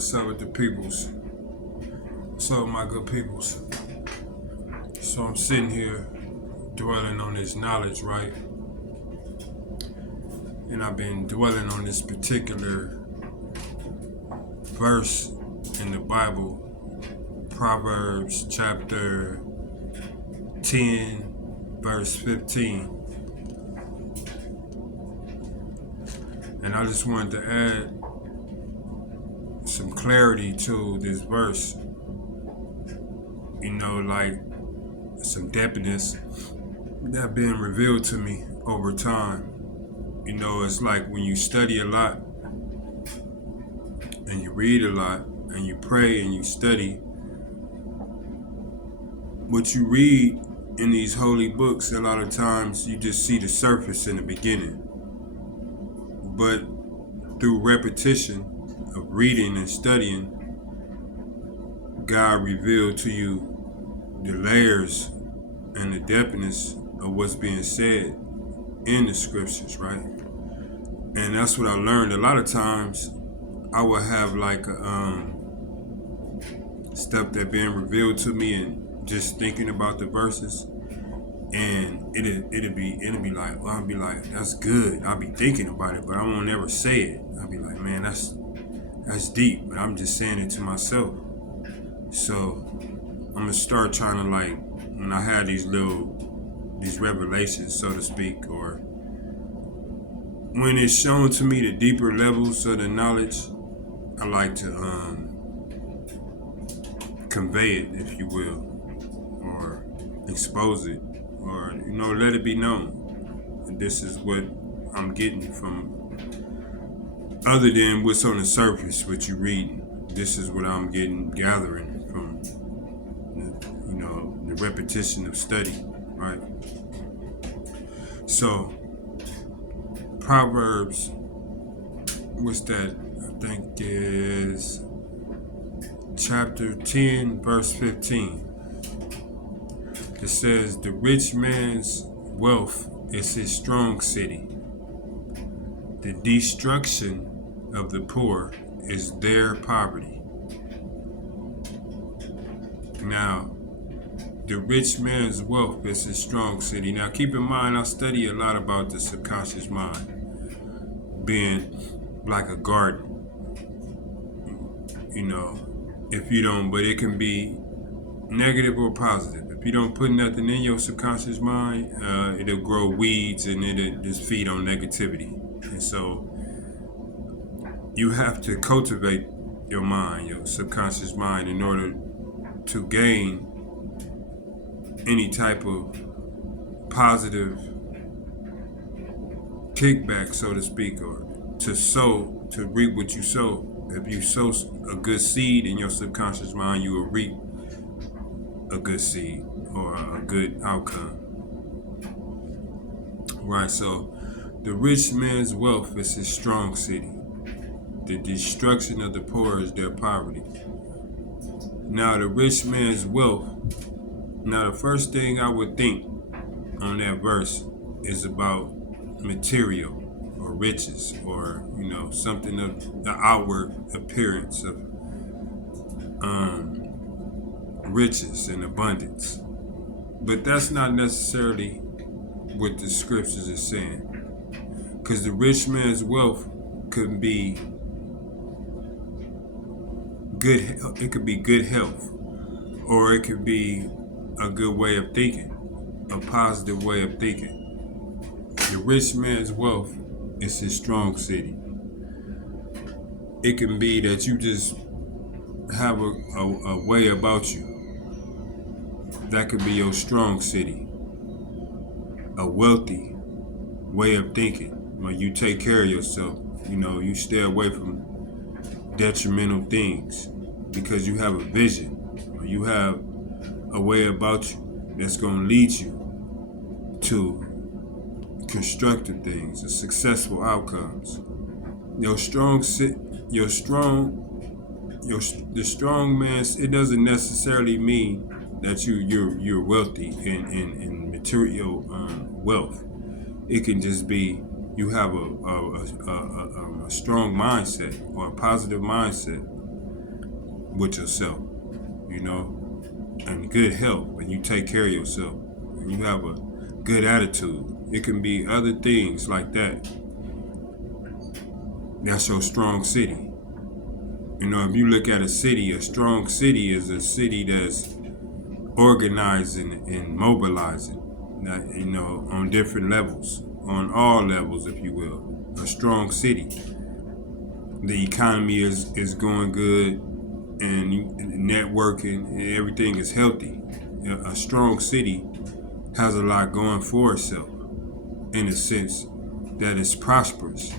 What's up with the peoples? What's up, my good peoples? So I'm sitting here dwelling on this knowledge, right? And I've been dwelling on this particular verse in the Bible, Proverbs chapter 10, verse 15. And I just wanted to add some clarity to this verse, like some depthness that been revealed to me over time. It's like when you study a lot and you read a lot and you pray and you study, what you read in these holy books, a lot of times you just see the surface in the beginning. But through repetition of reading and studying, God revealed to you the layers and the depthness of what's being said in the scriptures, right? And that's what I learned. A lot of times I would have like stuff that being revealed to me and just thinking about the verses, and it'd be like, well, I'll be like, that's good. I'll be thinking about it, but I won't ever say it. I'll be like, man, that's deep, but I'm just saying it to myself. So I'm gonna start trying to, like, when I have these revelations, so to speak, or when it's shown to me the deeper levels of the knowledge, I like to convey it, if you will, or expose it, or let it be known. And this is what I'm getting from, other than what's on the surface, what you read. This is what I'm gathering from the repetition of study, right? So Proverbs, what's that? I think is chapter 10, verse 15. It says, the rich man's wealth is his strong city. The destruction of the poor is their poverty. Now, the rich man's wealth is his strong city. Now, keep in mind, I study a lot about the subconscious mind being like a garden. If you don't, but it can be negative or positive. If you don't put nothing in your subconscious mind, it'll grow weeds and it'll just feed on negativity. And so you have to cultivate your mind, your subconscious mind, in order to gain any type of positive kickback, so to speak, or to reap what you sow. If you sow a good seed in your subconscious mind, you will reap a good seed or a good outcome. Right, so the rich man's wealth is his strong city. The destruction of the poor is their poverty. Now, the rich man's wealth, the first thing I would think on that verse is about material or riches, or something of the outward appearance of riches and abundance. But that's not necessarily what the scriptures are saying, because the rich man's wealth could be good. It could be good health, or it could be a good way of thinking, a positive way of thinking. The rich man's wealth is his strong city. It can be that you just have a way about you. That could be your strong city. A wealthy way of thinking, where you take care of yourself. You stay away from detrimental things because you have a vision, or you have a way about you that's going to lead you to constructive things, and successful outcomes. The strong man, it doesn't necessarily mean that you're wealthy in material wealth. It can just be you have a strong mindset or a positive mindset with yourself, you know, and good health, and you take care of yourself, and you have a good attitude. It can be other things like that. That's your strong city. You know, if you look at a city, a strong city is a city that's organizing and mobilizing, you know, on different levels, on all levels, if you will. A strong city. The economy is going good, and networking, and everything is healthy. A strong city has a lot going for itself, in a sense that it's prosperous.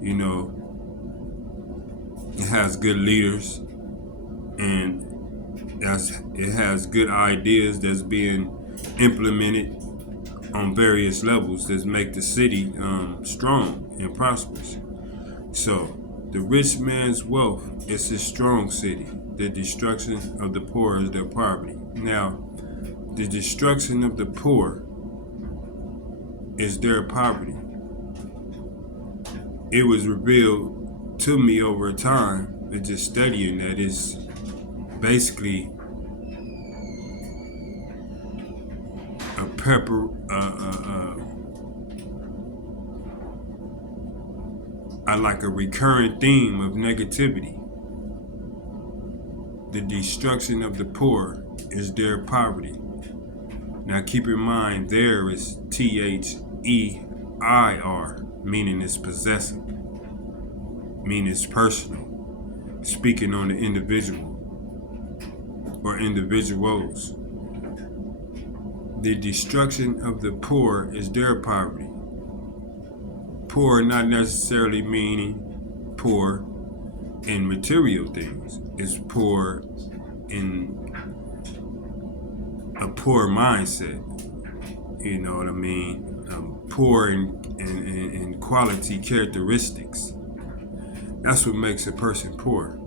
You know, it has good leaders, and it has good ideas that's being implemented on various levels that make the city strong and prosperous. So, the rich man's wealth is his strong city. The destruction of the poor is their poverty. Now, the destruction of the poor is their poverty. It was revealed to me over time, and just studying that, it's basically a like a recurring theme of negativity. The destruction of the poor is their poverty. Now keep in mind, there is THEIR, meaning it's possessive, meaning it's personal, speaking on the individual or individuals. The destruction of the poor is their poverty. Poor not necessarily meaning poor in material things. It's poor in a poor mindset. You know what I mean? Poor in quality characteristics. That's what makes a person poor.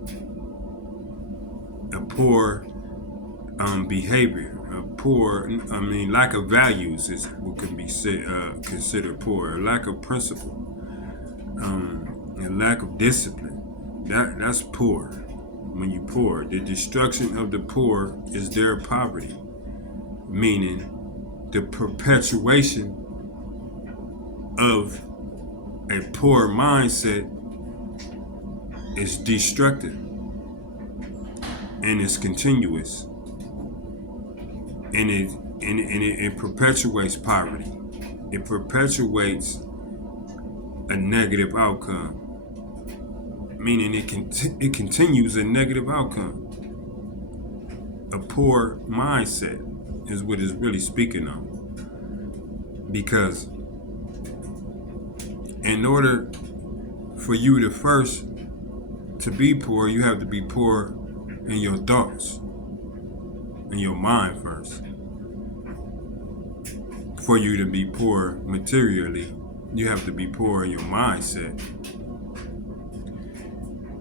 A poor behavior, a poor, lack of values is what can be considered poor. A lack of principle, a lack of discipline. That's poor. When you poor, the destruction of the poor is their poverty, meaning the perpetuation of a poor mindset is destructive, and it's continuous, and it perpetuates poverty. It perpetuates a negative outcome, meaning it continues a negative outcome. A poor mindset is what it's really speaking on, because in order for you to first to be poor, you have to be poor in your thoughts, in your mind first. For you to be poor materially, you have to be poor in your mindset.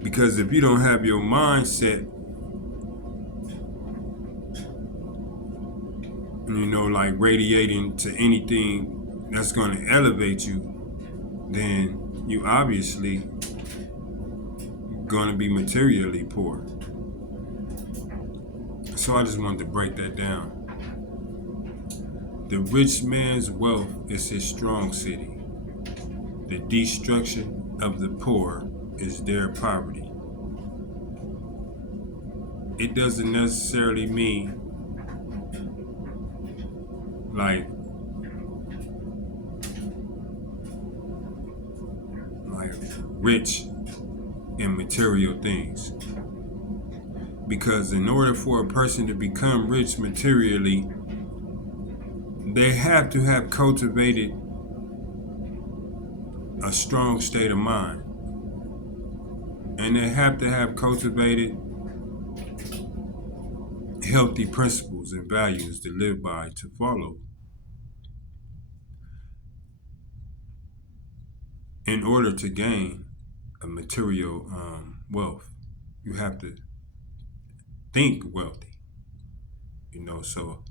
Because if you don't have your mindset, you know, like radiating to anything that's going to elevate you, then you obviously going to be materially poor. So I just wanted to break that down. The rich man's wealth is his strong city. The destruction of the poor is their poverty. It doesn't necessarily mean like rich in material things. Because in order for a person to become rich materially, they have to have cultivated a strong state of mind. And they have to have cultivated healthy principles and values to live by, to follow. In order to gain a material wealth, you have to think wealthy. You know, so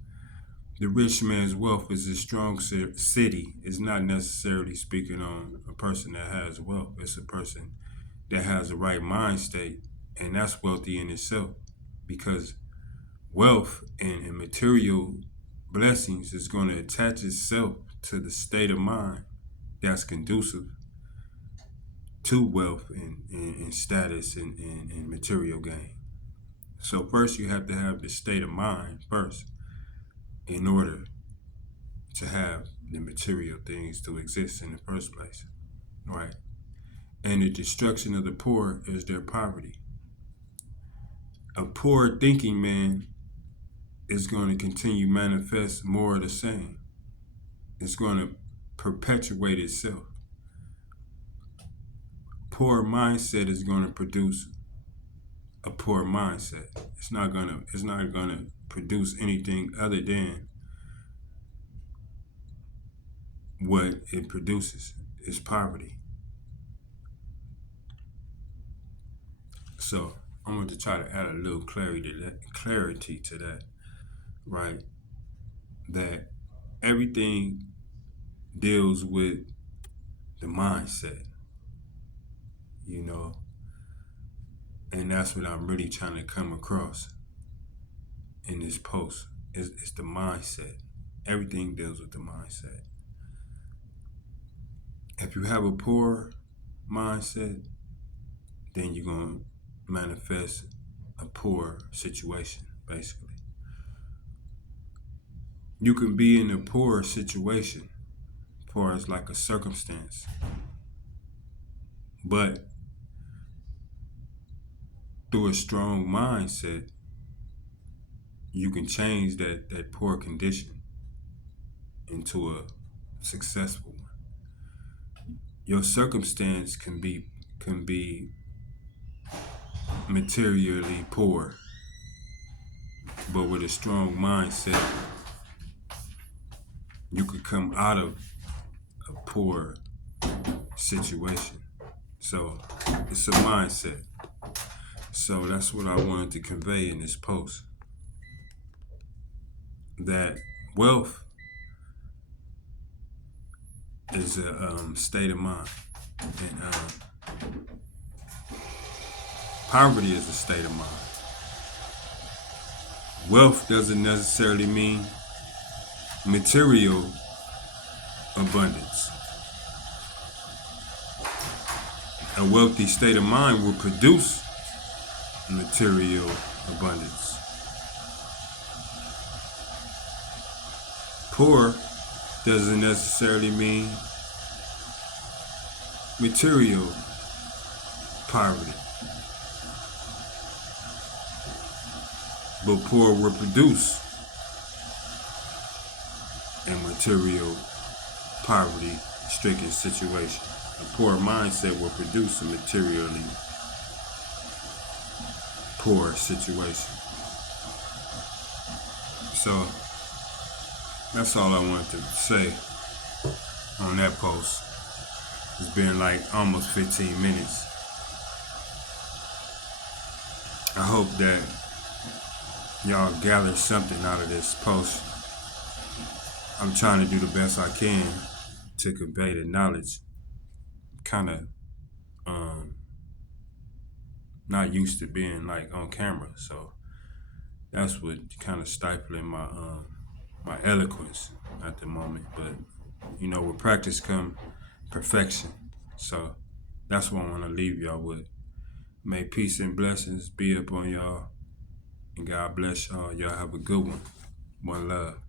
the rich man's wealth is a strong city. It's not necessarily speaking on a person that has wealth. It's a person that has the right mind state And that's wealthy in itself, because wealth and material blessings is going to attach itself to the state of mind that's conducive to wealth and status and material gain. So first you have to have the state of mind first in order to have the material things to exist in the first place, right? And the destruction of the poor is their poverty. A poor thinking man is going to continue manifest more of the same. It's going to perpetuate itself. Poor mindset is going to produce a poor mindset. It's not going to produce anything other than what it produces, is poverty. So I'm going to try to add a little clarity to that, right? That everything deals with the mindset, and that's what I'm really trying to come across in this post. It's the mindset. Everything deals with the mindset. If you have a poor mindset, then you're going to manifest a poor situation, basically. You can be in a poor situation, as far as like a circumstance, but through a strong mindset, you can change that poor condition into a successful one. Your circumstance can be materially poor, but with a strong mindset, you could come out of a poor situation. So it's a mindset. So that's what I wanted to convey in this post. That wealth is a state of mind, and poverty is a state of mind. Wealth doesn't necessarily mean material abundance. A wealthy state of mind will produce material abundance. Poor doesn't necessarily mean material poverty, but poor will produce a material poverty-stricken situation. A poor mindset will produce a materially poor situation. So that's all I wanted to say on that post. It's been like almost 15 minutes. I hope that y'all gather something out of this post. I'm trying to do the best I can to convey the knowledge. Kind of not used to being like on camera, so that's what kind of stifling my my eloquence at the moment. But with practice come perfection. So that's what I want to leave y'all with. May peace and blessings be upon y'all, and God bless y'all. Y'all have a good one. One love.